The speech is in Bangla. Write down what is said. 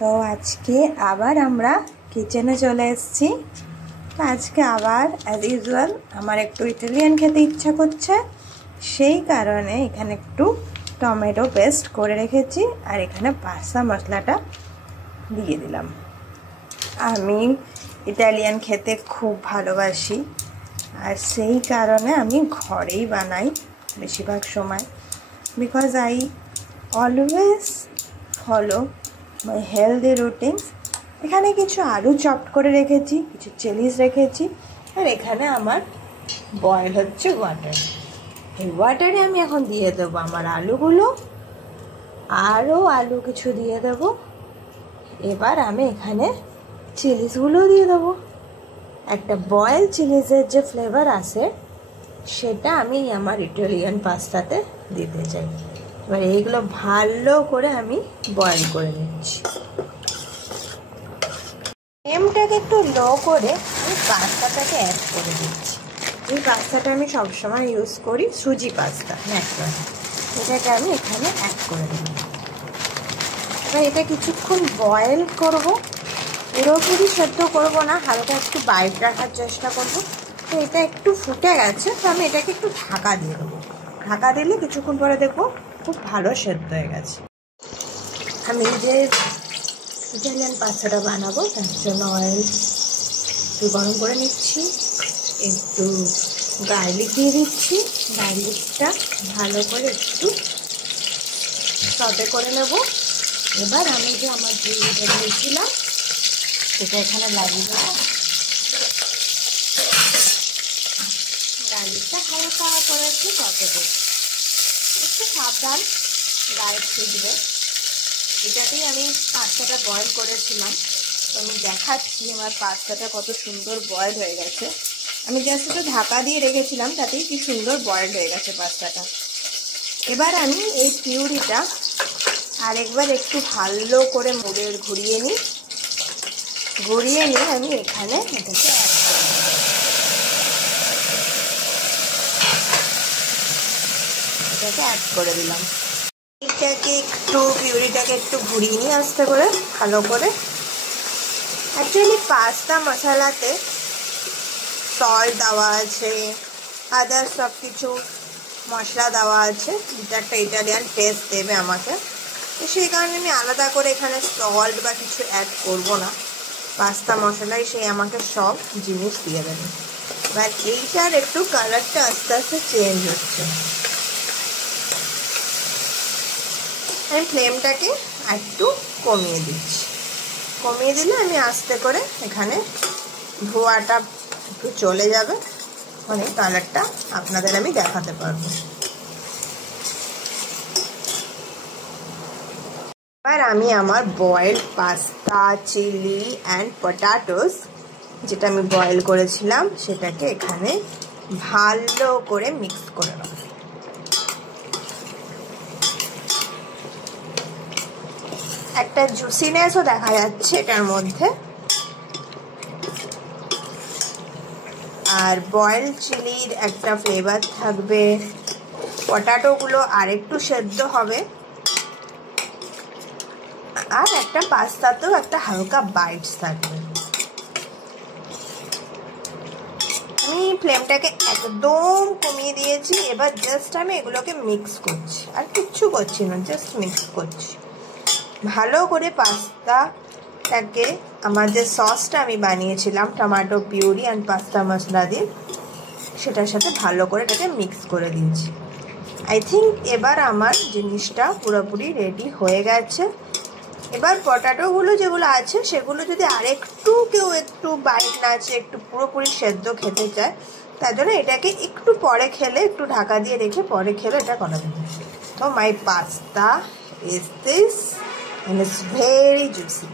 তো আজকে আবার আমরা কিচেনে চলে এসেছি। তো আজকে আবার অ্যাজ ইউজুয়াল আমার একটু ইটালিয়ান খেতে ইচ্ছা করছে, সেই কারণে এখানে একটু টমেটো পেস্ট করে রেখেছি আর এখানে পাস্তা মশলাটা দিয়ে দিলাম। আমি ইটালিয়ান খেতে খুব ভালোবাসি আর সেই কারণে আমি ঘরেই বানাই বেশিরভাগ সময়, because I always follow my healthy routines. এখানে কিছু আলু চপড করে রেখেছি, কিছু চিলিস রেখেছি, আর এখানে আমার বয়েল হচ্ছে ওয়াটার। এই ওয়াটারে আমি এখন দিয়ে দেবো আমার আলুগুলো, আরও আলু কিছু দিয়ে দেবো। এবার আমি এখানে চিলিসগুলো দিয়ে দেবো। একটা বয়েল চিলিসের যে ফ্লেভার আসে সেটা আমি আমার ইটালিয়ান পাস্তাতে দিতে চাই। এবার এইগুলো ভালো করে আমি বয়েল করে নিচ্ছি। ফ্লেমটাকে একটু লো করে আমি পাস্তাটাকে অ্যাড করে দিচ্ছি। এই পাস্তাটা আমি সবসময় ইউজ করি, সুজি পাস্তা ন্যাচারাল। এটাকে আমি এখানে অ্যাড করে দিই। এবার এটা কিছুক্ষণ বয়েল করব, পুরোপুরি সেদ্ধ করব না, হালকা একটু বাইট রাখার চেষ্টা করব। তো এটা একটু ফুটে গেছে, তো আমি এটাকে একটু ঢাকা দিয়ে দেবো। ঢাকা দিলে কিছুক্ষণ পরে দেখবো খুব ভালো সেদ্ধ হয়ে গেছে। আমি যে ইটালিয়ান পাস্তাটা বানাবো তার জন্য অয়েল একটু গরম করে নিচ্ছি, একটু গার্লিক দিয়ে দিচ্ছি। গার্লিকটা ভালো করে একটু সতে করে নেব। এবার আমি যে আমার চিলিটা দিয়েছিলাম সেটা এখানে লাগিয়ে দেবো। গার্লিকটা হালকা করে একটু সতে দেবো, একটু সাবধান গায়ে ছিটবে। এটাতেই আমি পাস্তাটা বয়েল করেছিলাম, তো আমি দেখাচ্ছি আমার পাস্তাটা কত সুন্দর বয়েল হয়ে গেছে। আমি জাস্ট একটু ঢাকা দিয়ে রেখেছিলাম, তাতেই কি সুন্দর বয়েল হয়ে গেছে পাস্তাটা। এবার আমি এই পিউরিটা আরেকবার একটু ভালো করে ঘুরিয়ে নিয়ে আমি এখানে এটাকে অ্যাড করব। এটাকে অ্যাড করে দিলাম। পিউরিটাকে একটু ঘুরিয়ে নিয়ে আসতে করে ভালো করে। অ্যাকচুয়ালি পাস্তা মশলাতে সল্ট দেওয়া আছে, আদার সব কিছু মশলা দেওয়া আছে, যেটা একটা ইটালিয়ান টেস্ট দেবে আমাকে। তো সেই কারণে আমি আলাদা করে এখানে সল্ট বা কিছু অ্যাড করব না। পাস্তা মশলাই সেই আমাকে সব জিনিস দিয়ে দেবে। এবার এইটার একটু কালারটা আস্তে আস্তে চেঞ্জ হচ্ছে। আমি ফ্লেমটাকে একটু কমিয়ে দিচ্ছি। কমিয়ে দিলে আমি আস্তে করে এখানে ধোঁয়াটা একটু চলে যাবে, মানে কালারটা আপনাদের আমি দেখাতে পারবো। এবার আমি আমার boiled pasta, chilli and potatoes যেটা আমি বয়েল করেছিলাম সেটাকে এখানে ভালো করে মিক্স করে নেব। একটা জুসিনেসও দেখা যাচ্ছে এটার মধ্যে। আর বয়েল চিলির একটা ফ্লেভার থাকবে, পটাটোগুলো আরেকটু সেদ্ধ হবে, আর একটা পাস্তাতেও একটা হালকা বাইটস থাকবে। আমি ফ্লেমটাকে একদম কমিয়ে দিয়েছি। এবার জাস্ট আমি এগুলোকে মিক্স করছি, আর কিচ্ছু করছি না, জাস্ট মিক্স করছি ভালো করে। পাস্তাটাকে আমার যে সসটা আমি বানিয়েছিলাম টমেটো পিউরি অ্যান্ড পাস্তা মশলা দিয়ে, সেটার সাথে ভালো করে এটাকে মিক্স করে দিয়েছি। আই থিঙ্ক এবার আমার জিনিসটা পুরোপুরি রেডি হয়ে গেছে। এবার পটাটোগুলো যেগুলো আছে সেগুলো যদি কেউ একটু বাইট না আছে, একটু পুরোপুরি সেদ্ধ খেতে চায়, তার জন্য এটাকে একটু পরে খেলে, একটু ঢাকা দিয়ে রেখে পরে খেলে এটা করা যাবে। তো মাই pasta is this and it's very juicy.